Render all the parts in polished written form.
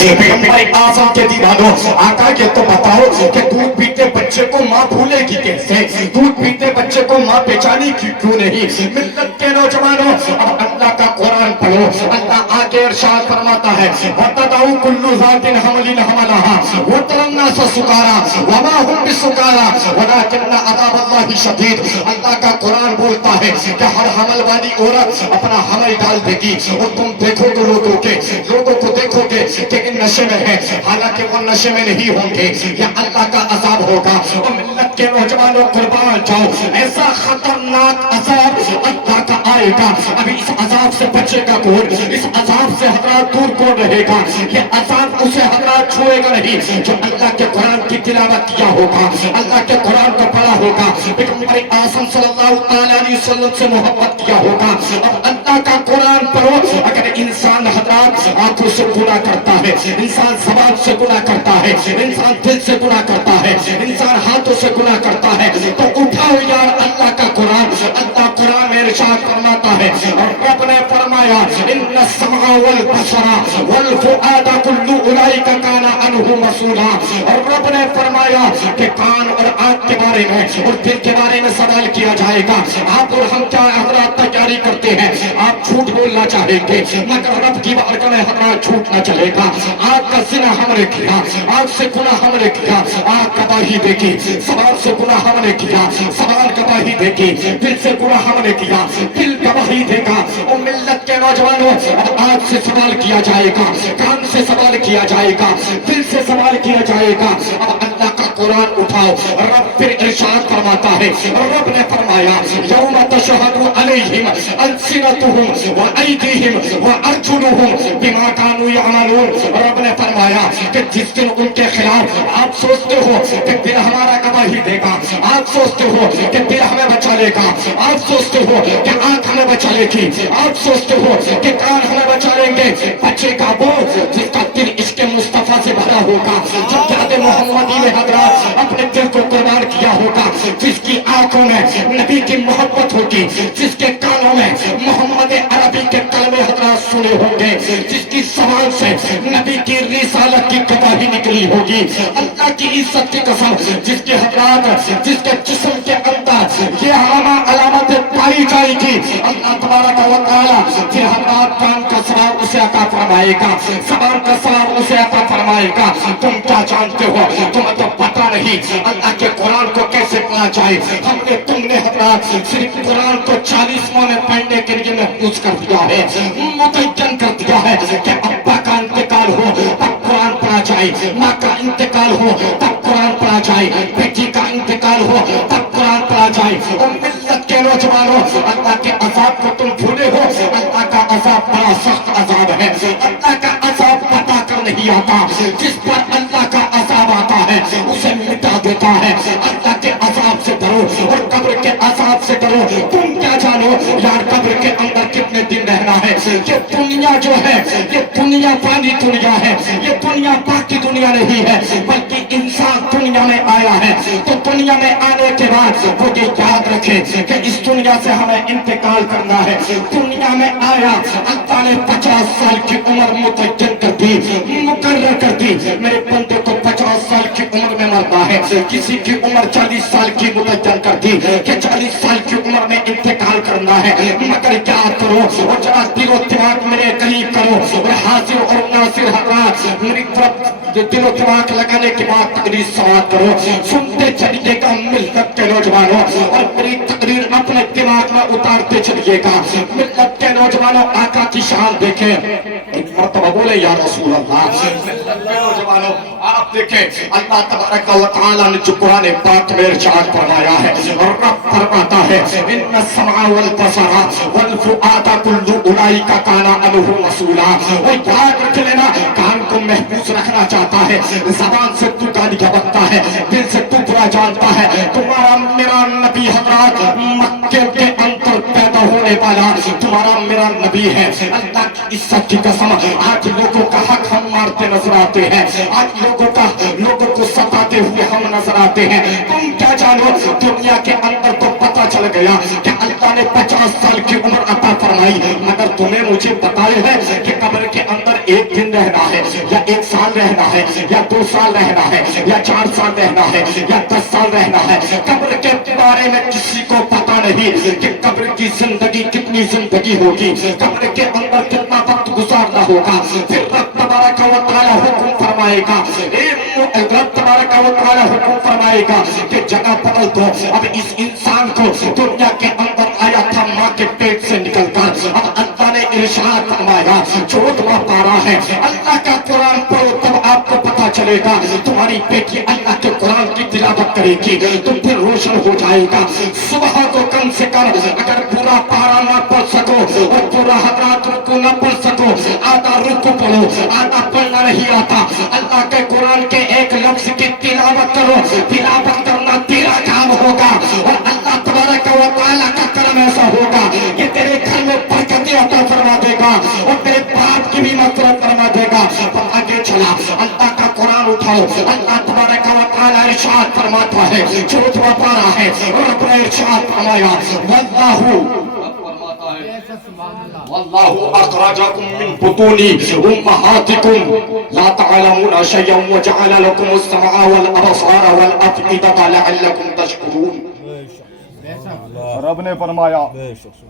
پیغمبر اعظم کے دیوانوں، آقا یہ تو بتاؤ کہ دودھ پیتے بچے کو ماں بھولے گی کیسے؟ دودھ پیتے بچے کو ماں پہچانی کیوں نہیں؟ ملت کے نوجوانوں، اب اللہ کا قرآن پڑھو۔ اللہ آگے ارشاد فرماتا ہے وَتَدَعُ كُلُّ ذَاتٍ حَمْلٍ حَمْلَهَا وَتَرَى النَّاسَ سُكَارَىٰ وَمَا هُمْ بِسُكَارَىٰ وَلَٰكِنَّ عَذَابَ اللَّهِ شَدِيدٌ۔ اللہ کا قرآن بولتا ہے کہ ہر حمل والی عورت اپنا حمل ڈال دے گی، اور تم دیکھو گے لوگوں کو دیکھو گے کہ ان نشے میں ہے، حالانکہ وہ نشے میں نہیں ہوں گے، یہ اللہ کا عذاب ہوگا۔ اور ملت کے نوجوانوں قربان جاؤ، ایسا خطرناک عذاب اللہ کا آئے گا، ابھی اس عذاب سے بچے گا کون؟ اس عذاب سے حضرات دور کون رہے گا؟ یہ عذاب اسے حضرات چھوئے گا نہیں جو اللہ کے قرآن کی تلاوت کیا ہوگا، اللہ کے قرآن کو پڑھا ہوگا، پیغمبر اعظم صلی اللہ علیہ وسلم سے محبت کیا ہوگا۔ اب اللہ کا قرآن پڑھو۔ اگر انسان حضرات آنکھوں سے گناہ کرتا ہے، انسان زبان سے گناہ کرتا ہے، انسان دل سے گناہ کرتا ہے، انسان ہاتھوں سے گناہ کرتا ہے، تو اٹھاؤ یار اللہ کا قرآن۔ اللہ قرآن میں ارشاد فرماتا ہے اور رب نے فرمایا ان السمع والبصر والفؤاد كل اولئک کان عنہ مسئولا۔ اور رب نے فرمایا کہ کان اور آنکھ کے بارے میں اور دل کے بارے میں سوال کیا جائے گا۔ آپ اور ہم کیا حضرات تیاری کرتے ہیں؟ آپ جھوٹ بولنا چاہیں گے مگر رب کی بارگاہ میں حضرات جھوٹ نہ چلے گا۔ آنکھ کا زنا ہم نے کیا، آنکھ سے گناہ ہم نے کیا، آنکھ گواہی دے گی، زبان سے گناہ ہم نے کیا، زبان گواہی دے گی، دل سے گناہ ہم نے کیا، دل گواہی دے گا۔ اور ملت کے نوجوانوں، اب آنکھ سے سوال کیا جائے گا، کان سے سوال کیا جائے گا، دل سے سوال کیا جائے گا۔ اب اللہ کا قرآن اٹھاؤ، رب پھر ارشاد فرماتا ہے، رب نے فرمایا یوم تشہد علیہم السنتہم وایدیہم وارجلہم بما کانوا یعملون۔ رب نے فرمایا کہ جس دن ان کے خلاف آپ سوچتے ہو کہ دل ہمارا گواہی دے گا، آپ سوچتے ہو کہ دل ہمیں بچا لے گا، آپ سوچتے ہو کہ آنکھ ہمیں بچا لے گی، آپ سوچتے ہو کہ کان ہمیں بچا لیں گے، بچے کا وہ جس کا دل عشق مصطفیٰ سے بھرا ہوگا، جو یاد محمدی میں حضرات اپنے دل کو قربان کیا ہوگا، جس کی آنکھوں میں نبی کی محبت ہوگی، جس کے کانوں میں محمد عربی کے کلمے حضرات سنے ہوں گے، جس کی زبان سے نبی کی رسالت کی گواہی نکلی ہوگی۔ اللہ کی عزت کی قسم، جس کے حضرات جس کے جسم کے اندر یہ علامتیں پائی جائے گی، اللہ تبارک و تعالیٰ پھر حضرات کان کا ثواب اسے عطا فرمائے گا، زبان کا ثواب اسے عطا فرمائے گا۔ تم کیا جانتے ہو؟ تمہیں تو پتہ نہیں اللہ کے قرآن کو کیسے پڑھنا چاہیے۔ ہم نے تم نے حضرات صرف قرآن کو 40 ماہ میں پڑھنے کے لیے محفوظ کر دیا ہے، متعین کر دیا ہے کہ ابا کا انتقال ہو تب قرآن پڑھا جائے، ماں کا انتقال ہو تب قرآن پڑھا جائے، بیٹی کا انتقال ہو تب قرآن پڑھا جائے۔ اور ملت کے نوجوانوں، اللہ کے عذاب کو تم بھولے ہو، اللہ کا عذاب بڑا سخت عذاب ہے۔ اللہ کا عذاب بتا کر نہیں آتا، جس پر اللہ کا عذاب آتا ہے اسے مٹا دیتا ہے۔ اللہ کے عذاب سے ڈرو اور قبر کے عذاب سے ڈرو۔ تم کیا جانو یار قبر کے اندر کتنے دن رہنا ہے؟ یہ دنیا جو ہے یہ دنیا فانی دنیا ہے، یہ دنیا باقی دنیا نہیں ہے، بلکہ انسان دنیا میں آیا ہے تو دنیا میں آنے کے بعد وہ یہ یاد رکھے کہ اس دنیا سے ہمیں انتقال کرنا ہے۔ دنیا میں آیا، اللہ نے 50 سال کی عمر متعین کر دی، مقرر کر دی۔ میرے بندے کو 50 سال کی عمر میں مرنا ہے، کسی کی عمر 40 سال کی متعین کر دی کہ 40 سال کی عمر میں انتقال کرنا ہے۔ مگر کیا کرو اور ذرا دل و دماغ میرے قریب کرو اور حاضر اور ناصر حضرات میری طرف دل و دماغ لگانے کے بعد تقریر سماعت کرو۔ سنتے چلیے گا ملت کے نوجوانوں، اور میری تقریر اپنے دماغ میں اتارتے چلیے گا۔ ملت کے نوجوانوں، آقا کی شان دیکھیں، ایک مرتبہ بولے یا رسول اللہ۔ ملت کے نوجوانوں، آپ دیکھیں اللہ تبارک و تعالیٰ نے جو قرآن پاک میں ارشاد فرمایا ہے، اور رب فرماتا ہے ان السمع والبصر والفؤاد كل اولئک کان عنہ مسئولا۔ اور یاد رکھ لینا، کان کو محفوظ رکھنا چاہتا ہے، زبان سے تو گالیاں بکتا ہے، دل سے تو برا جانتا ہے۔ تمہارا میرا نبی حضرات مکے کے اندر پیدا ہونے والا تمہارا میرا نبی ہے۔ اللہ इज्जत की कसम, आज लोगों का हक हम मारते नजर आते हैं, आज लोगों को सताते हुए हम नजर आते हैं। तुम क्या जानो, दुनिया के अंदर तो पता चल गया कि अल्लाह ने 50 साल की उम्र अता फरमाई, मगर तुम्हें मुझे बताया है कि कब्र के अंदर एक दिन रहना है, या 1 साल रहना है, या 2 साल रहना है, या 4 साल रहना है, या 10 साल रहना है। कब्र के बारे में किसी को पता नहीं कि कब्र की जिंदगी कितनी जिंदगी होगी, कब्र के अंदर कितना वक्त गुजारना होगा। फिर रब तबारक व तआला हुक्म फरमाएगा, रब तबारक व तआला हुक्म फरमाएगा कि जगह बदल दो। अब इस इंसान को दुनिया के अंदर आया था माँ के पेट से निकलकर, अब अल्लाह ने इरशाद फरमाया, चौदहवां पारा है, अल्लाह का कुरान पढ़ो तब आपको पता चलेगा। तुम्हारी बेटी अल्लाह के कुरान की तिलावत करेगी तो फिर रोशन हो जाएगा। सुबह को कम से कम अगर पूरा पारा ना पढ़ सको और पूरा हजरात रुकू ना पढ़ सको, आधा रुकू पढ़ो, आधा पढ़ना नहीं आता। अल्लाह के कुरान के एक लफ्ज की तिलावत करो, तिलावत करना तेरा काम होगा और अल्लाह तबारक व तआला का करम ऐसा होगा कि तेरे घर में बरकतें अता फरमा देगा और तेरे बाप की भी मग़फ़िरत फरमा देगा। तो आगे चला, अल्लाह का कुरान उठाओ, अल्लाह तबारक व तआला इरशाद फरमाता है, 14वां पारा है, रब ने इरशाद फरमाया, वल्लाहु अखरजकुम मिन बुतूनी उम्महातिकुम ला तअलमूना शयअन व जअल लकुमुस समअ वल अबसार वल अफइदता लअल्लकुम तशकुरून। रब ने फरमाया,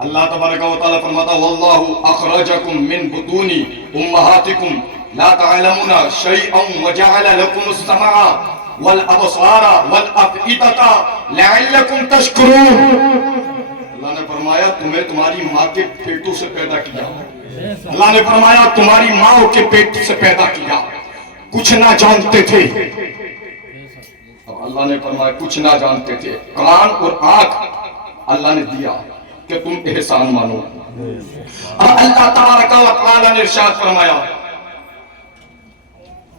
अल्लाह तबारक व तआला फरमाता, वल्लाहु अखरजकुम मिन बुतूनी उम्महातिकुम ला तअलमूना शयअन व जअल लकुमुस समअ वल अबसार वल अफइदता लअल्लकुम तशकुरून। अल्लाह ने फरमाया, तुम्हें तुम्हारी माँ के पेटों से पैदा किया। अल्लाह ने फरमाया, तुम्हारी माँ के पेट से पैदा किया, कुछ ना जानते थे। अब अल्लाह ने फरमाया कुछ ना जानते थे, कान और आंख अल्लाह ने दिया कि तुम एहसान मानो। अब अल्लाह तबारक व तआला ने इरशाद फरमाया,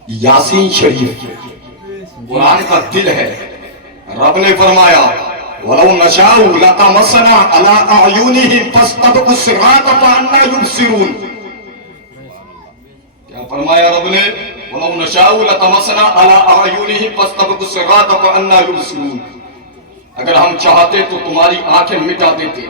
यासीन शरीफ कुरान का दिल है। रब ने फरमाया, वलौ नशाउ लतमसना अला अयुनिहिम फस्तबकु सिरात फअन्ना युबसिरून। क्या फरमाया रब ने, वलौ नशाउ लतमसना अला अयुनिहिम फस्तबकु सिरात फअन्ना युबसिरून। अगर हम चाहते तो तुम्हारी आंखें मिटा देते,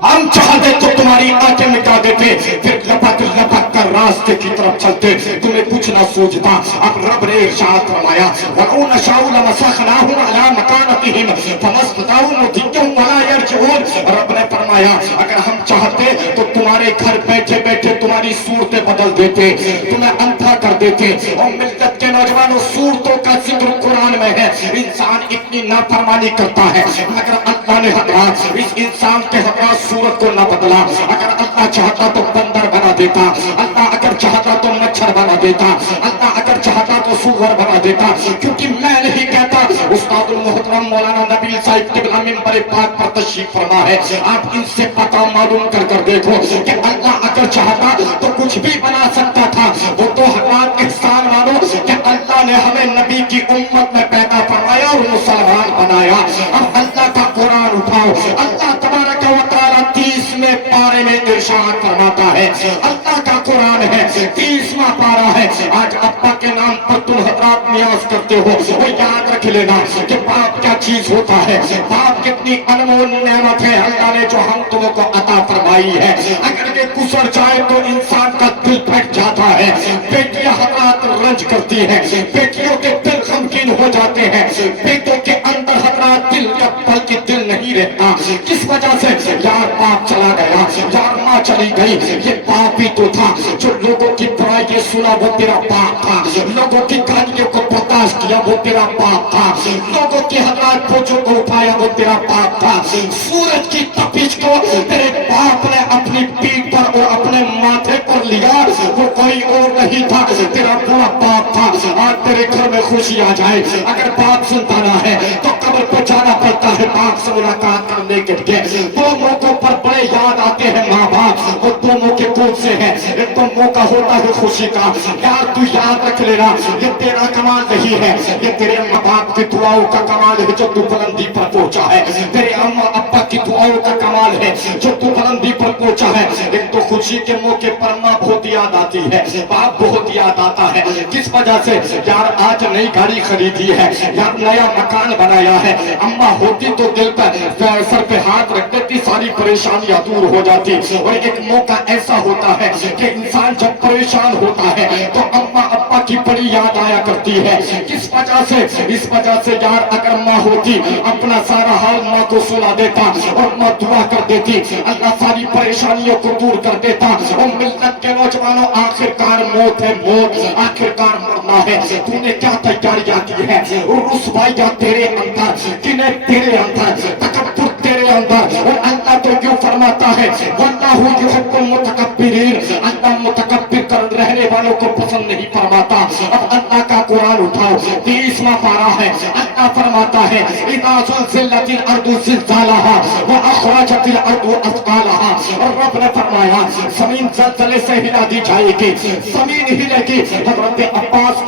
हम चाहते तो तुम्हारी आंखें मिटा देते, फिर लपक लपक कर रास्ते की तरफ चलते, तुम्हें कुछ ना सूझता। अब रब ने इरशाद फरमाया, वलौ नशाउ लमसखनाहुम अला मकानतिहिम फमस्तताउ मुदिय्यम वला यरजिऊन। रब ने फरमाया, अगर हम चाहते तो तुम्हारे घर बैठे बैठे तुम्हारी सूरतें बदल देते, तुम्हें अंधा कर देते। और मिल्लत के नौजवानों, सूरतों का जिक्र कुरान में है। इंसान इतनी नाफरमानी करता है, मगर अल्लाह ने हजरात इस इंसान के हजरात सूरत को न बदला। अगर अल्लाह चाहता तो बंदर बना देता, अल्लाह अगर चाहता तो मच्छर बना देता, अल्लाह अगर चाहता तो सूअर बना देता। क्योंकि मैं नहीं कहता, उस्तादुल मोहतरम मौलाना नबील साहिब किबला मिंबर पाक पर तशरीफ फरमा है, आप इनसे पता मालूम कर कर देखो कि अल्लाह अगर चाहता तो कुछ भी बना सकता था। वो तो हमारा एहसान मानो कि अल्लाह ने हमें नबी की उम्मत में पैदा फरमाया और मुसलमान बनाया। अब अल्लाह का कुरान उठाओ, अल्लाह तबारक व तआला 30वें पारे में इरशाद फरमाता है, अल्लाह का कुरान है, 30वां पारा है। आज अब्बा के नाम पर तुम हजरात नियाज करते हो, वो याद रख लेना कि बाप क्या चीज होता है, बाप कितनी अनमोल नेमत है अल्लाह ने जो हम तुमों को अता फरमाई है। अगर ये गुजर जाए तो इंसान का दिल फट जाता है। बेटियां हजरात रंज करती है, बेटियों के दिल गमगीन हो जाते हैं, बेटों के अंदर हजरात दिल का पल की दिल नहीं रहता। किस वजह से? यार बाप चला गया, यार माँ चली गई, ये बाप ही तो था जो लोगों की बुराई सुना, वो तेरा बाप था। लोगों की गालियों को बर्दाश्त किया, वो तेरा बाप था। लोगों की हजरात बोझों को उठाया, वो तेरा बाप था। सूरज की तपिश को तेरे बाप ने अपनी पीठ पर और अपने माथे पर लिया, वो कोई और नहीं था, तेरा पूरा बाप था। आज तेरे घर में खुशी आ जाए, अगर बाप सुनता ना है तो कब्र पर जाना पड़ता है बाप से मुलाकात करने के लिए। दो मौकों पर बड़े याद आते हैं माँ बाप, वो दो मौके कौन से हैं? एक तो मौका होता है खुशी का। यार तू याद रख लेना, ये तेरा कमाल नहीं है, ये तेरे माँ बाप की दुआओं का कमाल है जो तू बुलंदी पर पहुंचा है। तेरे अम्मा अब्बा की दुआओं का कमाल है जो तू बुलंदी पर पहुंचा है। एक तो खुशी के मौके पर माँ बहुत याद आती है, बाप बहुत याद आता है। किस वजह से? यार आज नई गाड़ी खरीदी है, यार नया मकान बनाया है। अम्मा होती तो दिल पर सर पे हाथ रख देती, सारी परेशानियां दूर हो जाती। और एक मौका ऐसा होता है कि इंसान जब परेशान होता है तो अम्मा अब्बा की बड़ी याद आया करती है। किस वजह से? इस वजह से यार अगर माँ होती अपना सारा हाल माँ को सुना देता और माँ दुआ कर देती, अल्लाह सारी परेशानियों को दूर कर देता। और मिल्लत के नौजवानों, आखिरकार मौत है, मौत आखिरकार मरना है। तूने क्या तैयारियां की है? रुसवाइयां तेरे अंदर, किन्हें तेरे अंदर, तकब्बुर तेरे अंदर। और अल्लाह तो क्यों फरमाता है वल्लाहु युहिब्बुल मुतकब्बिरीन, अल्लाह मुतकब्बिर कर रहने वालों को पसंद नहीं फरमाता। अब अल्लाह का कुरान उठाओ, 30वां पारा है। अल्लाह फरमाता है इज़ा ज़ुलज़िलतिल अर्दु ज़िलज़ालहा व अखरजतिल अर्दु अथक़ालहा। और रब ने फरमाया जमीन ज़लज़ले से हिला दी जाएगी, जमीन हिलेगी। हज़रत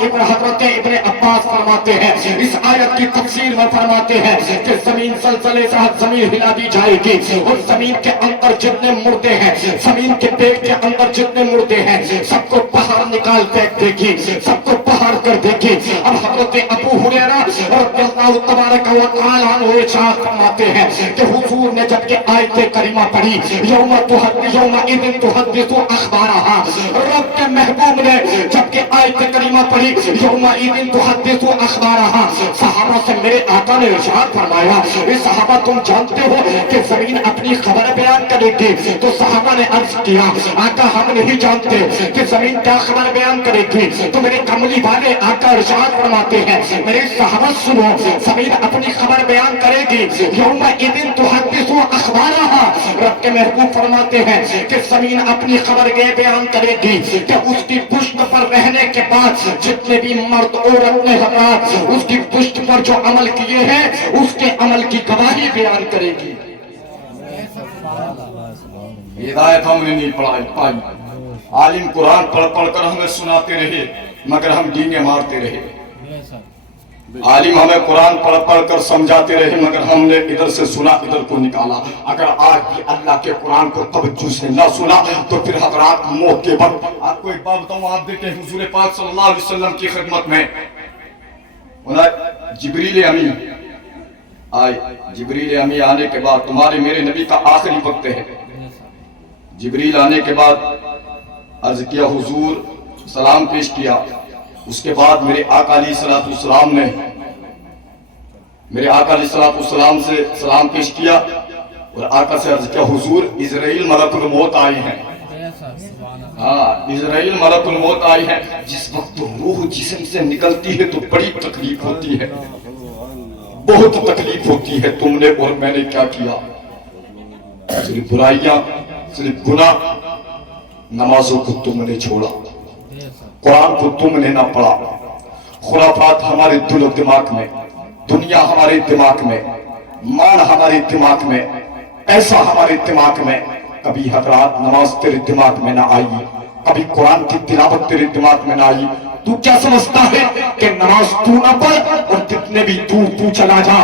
इब्न अब्बास फरमाते हैं, इस आयत की तफसीर में फरमाते हैं कि जमीन ज़लज़ले से जमीन हिला दी जाएगी और जमीन के अंदर जितने मुर्दे हैं, जमीन के पेट के अंदर जितने मुर्दे हैं, सबको बाहर निकाल फेंक देगी, सबको बाहर कर देगी। अब हज़रत अबू हुरैरा रज़ियल्लाहु तबारक व तआला अन्हु इरशाद फरमाते हैं कि हुजूर ने जब ये आयत करीमा पढ़ी, यौमा इज़िन तुहद्दिसु अखबारहा, रब के महबूब ने जब ये आयत करीमा पढ़ी यौमा इज़िन तुहद्दिसु अखबारहा, सहाबा से मेरे आका ने इरशाद फरमाया, ये सहाबा तुम जानते हो कि जमीन अपनी खबर बयान करेगी? तो सहाबा ने अर्ज किया आका हम नहीं जानते कि जमीन क्या खबर बयान करेगी। तो मेरे कमली वाले आका इरशाद फरमाते हैं मेरे सहाबा सुनो, जमीन अपनी खबर बयान करेगी, यौमा इज़िन तुहद्दिसु अखबारहा। रब के महबूब फरमाते हैं कि जमीन अपनी खबर ये बयान करेगी कि उसकी पुश्त पर रहने के बाद जितने भी मर्द औरत ने हज़रात उसकी पुश्त पर जो अमल किए हैं उसके अमल की गवाही बयान करेगी। हिदायत हमने नहीं पाई। आलिम कुरान पढ़ पढ़कर हमें सुनाते रहे मगर हम डींगे मारते रहे। आलिम हमें कुरान पढ़ पढ़कर समझाते रहे मगर हमने इधर से सुना इधर को निकाला। अगर आज भी अल्लाह के कुरान को तवज्जो से ना सुना तो फिर हज़रात मौके पर। आपको एक बात बताऊं, आप देखें हुजूर पाक सल्लल्लाहु अलैहि वसल्लम की खिदमत में जिब्रील अमीन आए। जिब्रील अमीन आने के बाद तुम्हारे मेरे नबी का आखिरी वक्त है। जिब्रील आने के बाद अर्ज किया, हुजूर सलाम पेश किया। उसके बाद मेरे आका अलैहिस्सलाम ने मेरे आका अलैहिस्सलाम से सलाम पेश किया और आका से अर्ज किया, हुजूर इज़राइल मलकुल मौत आए हैं। हाँ, इज़राइल मलकुल मौत आई है। जिस वक्त रूह जिस्म से निकलती है तो बड़ी तकलीफ होती है, बहुत तकलीफ होती है। तुमने और मैंने क्या किया? सिर्फ बुराइयां, सिर्फ गुनाह, नमाजों को तुमने छोड़ा, कुरान को तुमने ना पढ़ा, खुराफात हमारे दिल और दिमाग में, दुनिया हमारे दिमाग में, मान हमारे दिमाग में, ऐसा हमारे दिमाग में। कभी हज़रात नमाज तेरे दिमाग में ना आई, कभी कुरान की तिलावत तेरे दिमाग में ना आई। तू क्या समझता है कि नमाज तू ना पढ़ और कितने भी दूर तू चला जा,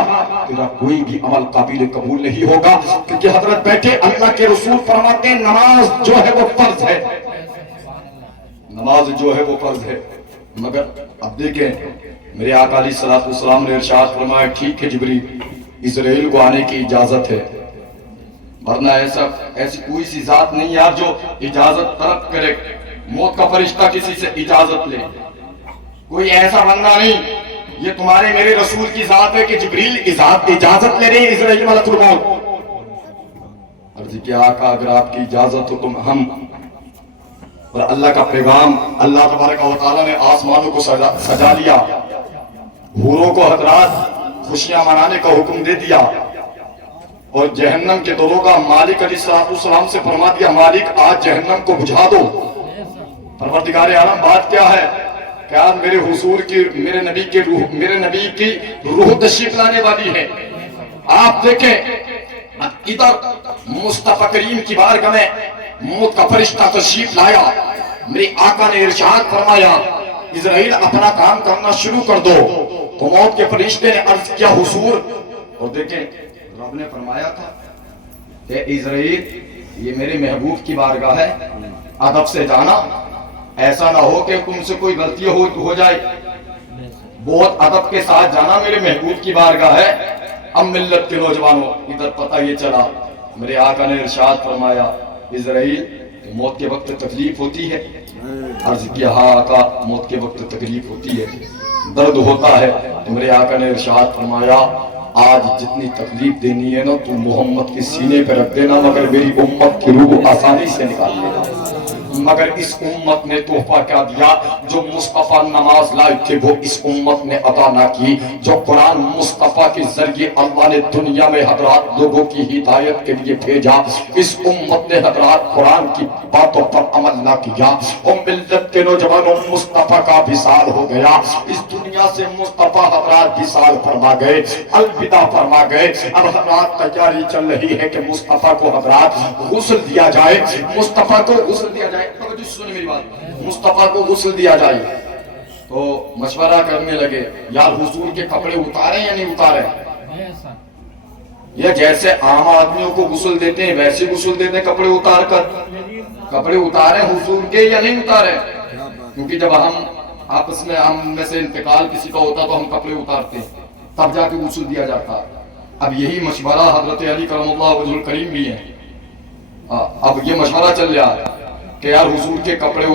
तेरा कोई भी अमल काबिल कबूल नहीं होगा। क्योंकि हजरत बैठे अल्लाह के रसूल फरमाते हैं नमाज जो है वो फर्ज है, नमाज जो है वो फर्ज है। मगर अब देखें मेरे आका अलैहिस्सलाम ने इरशाद फरमाया, ठीक है जिब्रील इज़राइल को आने की इजाजत है, वरना ऐसी कोई सी जात नहीं यार जो इजाजत तलब करे, मौत का फरिश्ता किसी से इजाजत ले, कोई ऐसा बंदा नहीं। ये तुम्हारे मेरे रसूल की जात है कि जिब्रील इजाजत ले रहे हैं इज़राइल मलकुल मौत। अर्ज़ किया आका अगर आपकी इजाजत हो तो हम और अल्लाह का पैगाम, अल्लाह तबारक व तआला ने आसमानों को सजा लिया, हूरों को हज़रात खुशियां मनाने का हुक्म दे दिया और जहन्नम के दरोगा मालिक अलैहिस्सलाम से फरमा दिया, मालिक आज जहन्नम को बुझा दो। परवरदिगार आलम बात क्या है? क्या मेरे हुजूर की मेरे नबी की रूह तशरीफ लाने वाली है। आप देखें इधर मुस्तफा करीम की बारगाह में موت کا فرشتہ تشریف لایا، میرے آقا نے ارشاد فرمایا اسرائیل اپنا کام کرنا شروع کر دو۔ تو موت کے فرشتے نے عرض کیا حضور، اور دیکھیں رب نے فرمایا تھا کہ اسرائیل یہ میرے محبوب کی بارگاہ ہے، ادب سے جانا، ایسا نہ ہو کہ تم سے کوئی غلطی ہو جائے، بہت ادب کے ساتھ جانا، میرے محبوب کی بارگاہ ہے۔ اب ملت کے نوجوانوں ادھر پتہ یہ چلا، میرے آقا نے ارشاد فرمایا اسرائیل موت کے وقت تکلیف ہوتی ہے؟ عرض کیا ہاں آقا موت کے وقت تکلیف ہوتی ہے، درد ہوتا ہے۔ تو میرے آقا نے ارشاد فرمایا آج جتنی تکلیف دینی ہے نا تم محمد کے سینے پہ رکھ دینا، مگر میری امت کی روح آسانی سے نکال دینا۔ مگر اس امت نے تحفہ کیا دیا؟ جو مصطفیٰ نماز لائے تھے وہ اس امت نے ادا نہ کی، جو قرآن مصطفیٰ کے ذریعے اللہ نے دنیا میں حضرات لوگوں کی ہدایت کے لیے بھیجا، اس امت نے حضرات قرآن کی باتوں پر عمل نہ کیا۔ اور ملت کے نوجوانوں مصطفیٰ کا وصال ہو گیا، اس دنیا سے مصطفیٰ حضرات وصال فرما گئے، الوداع فرما گئے۔ اب حضرات تیاری چل رہی ہے کہ مصطفیٰ کو حضرات غسل دیا جائے، مصطفیٰ کو غسل دیا جائے، توجہ سنیں میری بات، مصطفیٰ کو غسل دیا جائے۔ تو مشورہ کرنے لگے یار حضور کے کپڑے اتاریں یا نہیں اتاریں؟ یا جیسے عام آدمیوں کو غسل دیتے ہیں ویسے غسل دیتے ہیں کپڑے اتار کر؟ کپڑے اتاریں حضور کے یا نہیں اتاریں؟ کیونکہ جب ہم آپس میں ہم میں سے انتقال کسی کا ہوتا تو ہم کپڑے اتارتے ہیں، تب جا کے غسل دیا جاتا۔ اب یہی مشورہ حضرت علی کرم اللہ وجہ الکریم بھی ہے، اب یہ مشورہ چل رہا ہے کہ یار حضور کے کپڑے